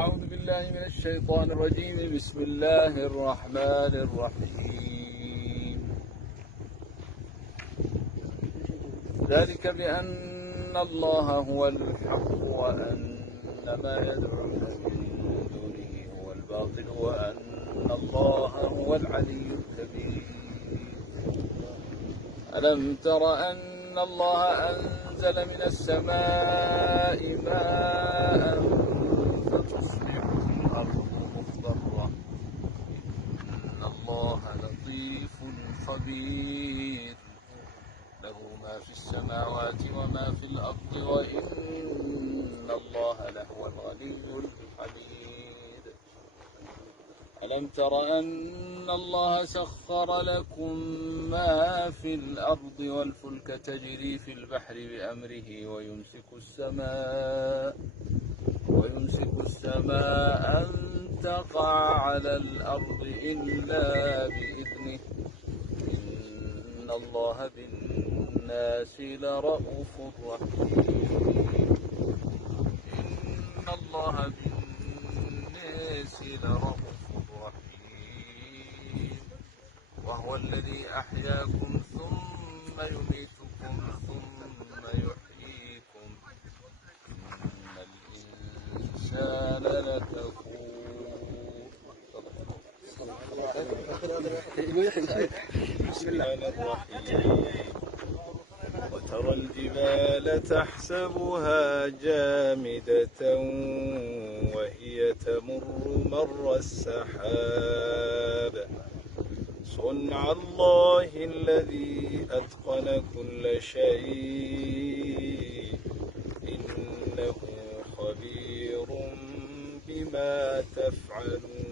أعوذ بالله من الشيطان الرجيم. بسم الله الرحمن الرحيم. ذلك بأن الله هو الحق وأن ما يدعون من دونه هو الباطل وأن الله هو العلي الكبير. ألم تر أن الله أنزل من السماء ماء فتصبح الأرض مخضرة. إن الله لطيف خبير، له ما في السماوات وما في الأرض وإن الله لهو الغني الحميد. ألم تر أن الله سخر لكم ما في الأرض والفلك تجري في البحر بأمره ويمسك السماء أن تقع على الأرض إلا بإذنه. إن الله بالناس لرءوف رحيم. إن الله بالناس لرءوف رحيم. وهو الذي أحياكم ثم يميتكم ثم يحييكم. إن الإنسان لكفور. بسم الله الرحمن. وترى الجبال تحسبها جامدة وهي تمر مر السحاب صنع الله الذي أتقن كل شيء إنه خبير بما تفعلون.